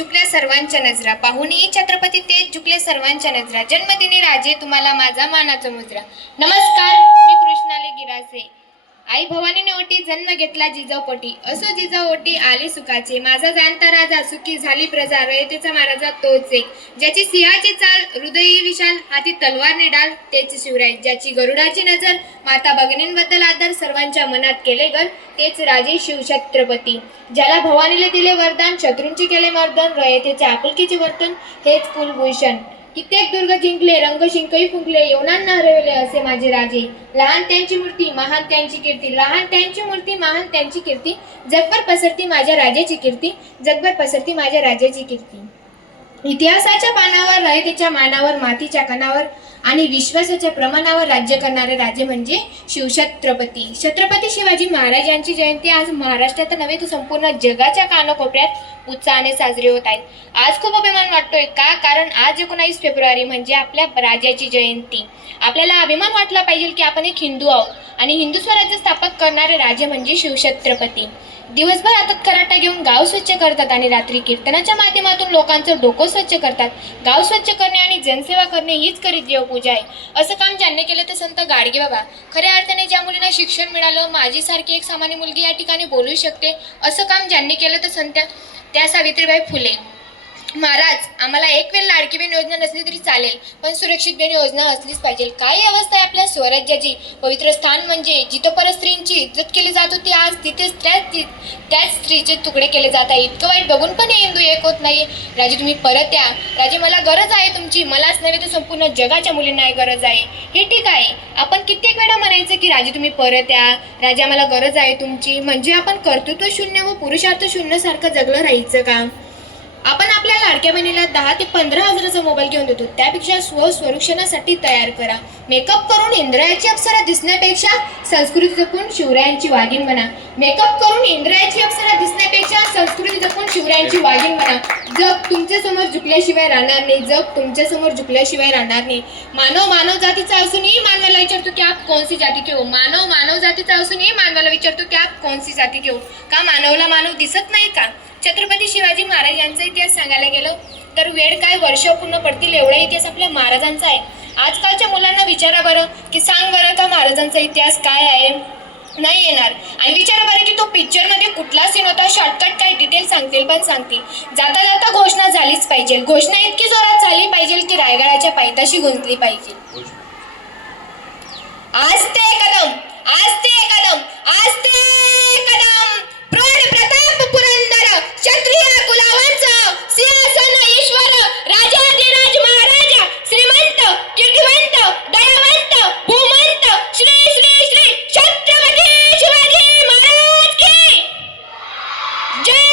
झुकल्या सर्वांच्या नजरा, पाहुणी छत्रपती तेच झुकले सर्वांच्या नजरा, जन्मदिनी राजे तुम्हाला माझा मानाचा मुजरा। नमस्कार, मी कृष्णाली गिरासे। आई भवानीने ओटी जन्म घेतला जिजाऊपोटी, असो जिजाऊपोटी आले सुखाचे, माझा जाणता राजा सुखी झाली प्रजा, रयतेचा महाराजा तोच एक, ज्याची सिंहाची चाल हृदयी विशाल, हाती तलवार निडाल तेच शिवराय, ज्याची गरुडाची नजर माता भगिनींबद्दल आदर, सर्वांच्या मनात केले घर तेच राजे शिवछत्रपती, ज्याला भवानीला दिले वरदान, शत्रूंची केले मर्दन, रयतेचे आपुलकीचे वर्तन हेच कुलभूषण, कित्येक दुर्ग जिंकले रंग शिंकही फुंकले, यवनांना हरवले असे माझे राजे, लहान त्यांची मूर्ती महान त्यांची कीर्ती, लहान त्यांची मूर्ती महान त्यांची कीर्ती, जगभर पसरती माझ्या राजाची कीर्ती, जगभर पसरती माझ्या राजाची कीर्ती। इतिहासाच्या पानावर रयतेच्या मानावर मातीच्या कणावर आणि विश्वासाच्या प्रमाणावर राज्य करणारे राजे म्हणजे शिवछत्रपती। छत्रपती शिवाजी महाराज यांची जयंती आज महाराष्ट्रात नव्हे तर संपूर्ण जगाच्या कानाकोपऱ्यात उत्साहाने साजरी होत आहे। आज खूप अभिमान वाटतोय का, कारण आज 19 फेब्रुवारी म्हणजे आपल्या राजाची जयंती। आपल्याला अभिमान वाटला पाहिजे की आपण एक हिंदू आहोत आणि हिंदू स्वराज्य स्थापक करणारे राजे म्हणजे शिवछत्रपती। दिवसभर हातात खराटा घेऊन गाव स्वच्छ करतात आणि रात्री कीर्तनाच्या माध्यमातून लोकांचं डोकं स्वच्छ करतात। गाव स्वच्छ करणे आणि जनसेवा करणे हीच खरी देवपूजा आहे। असं काम ज्यांनी केलं ते संत गाडगे बाबा। खऱ्या अर्थाने ज्या मुलींना शिक्षण मिळालं, माझीसारखी एक सामान्य मुलगी या ठिकाणी बोलू शकते, असं काम ज्यांनी केलं तर संत त्या सावित्रीबाई फुले। महाराज, आम्हाला एक वेळ लाडकी बहीण योजना नसली तरी चालेल, पण सुरक्षित बहीण योजना असलीच पाहिजे। काही अवस्था आहे आपल्या स्वराज्याची, पवित्र स्थान म्हणजे जिथं परस्त्रींची इज्जत केली जात होती, आज तिथेच त्याच स्त्रीचे तुकडे केले जात आहे। इतकं वाईट बघून पण हिंदू एक होत नाही। राजे तुम्ही परत या। राजे मला गरज आहे तुमची, मलाच नव्हे तर संपूर्ण जगाच्या मुलींना गरज आहे। हे ठीक आहे, आपण कित्येक वेळा म्हणायचं की राजे तुम्ही परत या, राजे आम्हाला गरज आहे तुमची, म्हणजे आपण कर्तृत्व शून्य व पुरुषार्थ शून्य सारखं जगलं राहायचं का? आपण आपल्या लाडक्या बहिणीला 10 ते 15 हजाराचा मोबाईल घेऊन देतो, त्यापेक्षा स्वसंरक्षणासाठी तयार करा। मेकअप करून इंद्रायची अप्सरा दिसण्यापेक्षा संस्कृती जपून शिवरायांची वाघीण बना। मेकअप करून इंद्रायची अप्सरा दिसण्यापेक्षा संस्कृती जपून शिवरायांची वाघीण बना। जग तुमच्या समोर झुकल्याशिवाय राहणार नाही, जग तुमच्या समोर झुकल्याशिवाय राहणार नाही। मानव जातीचा असूनही मानवाला विचारतो की आप कौन सी जाती के हो। मानव जातीचा असूनही मानवाला विचारतो की आप कौन सी जाती के हो। का मानवला मानव दिसत नाही का? छत्रपती शिवाजी महाराज यांचा इतिहास सांगायला गेलं तर वेळ काय वर्ष पूर्ण पडतील एवढा इतिहास आपल्या महाराजांचा आहे। आजकालच्या मुलांना विचारा बरं की सांग बरं का महाराजांचा इतिहास काय आहे, नाही येणार। आणि विचारा बरं की तो पिक्चरमध्ये कुठला सीन होता, शॉर्टकट काय डिटेल सांगतील पण सांगतील। जाता जाता घोषणा झालीच पाहिजे, घोषणा इतकी जोरात झाली पाहिजे की रायगडाच्या पायथ्याशी गुंजली पाहिजे। आस्ते कदम आस्ते कदम आस्ते कदम, प्रौढ प्रताप पुरंदर क्षत्रिय कुलावंच सिंहासन ईश्वर राजाधिराज महाराज श्रीमंत कीर्तिवंत दयावंत भूमंत श्री श्री श्री छत्रपती शिवाजी महाराज की जय।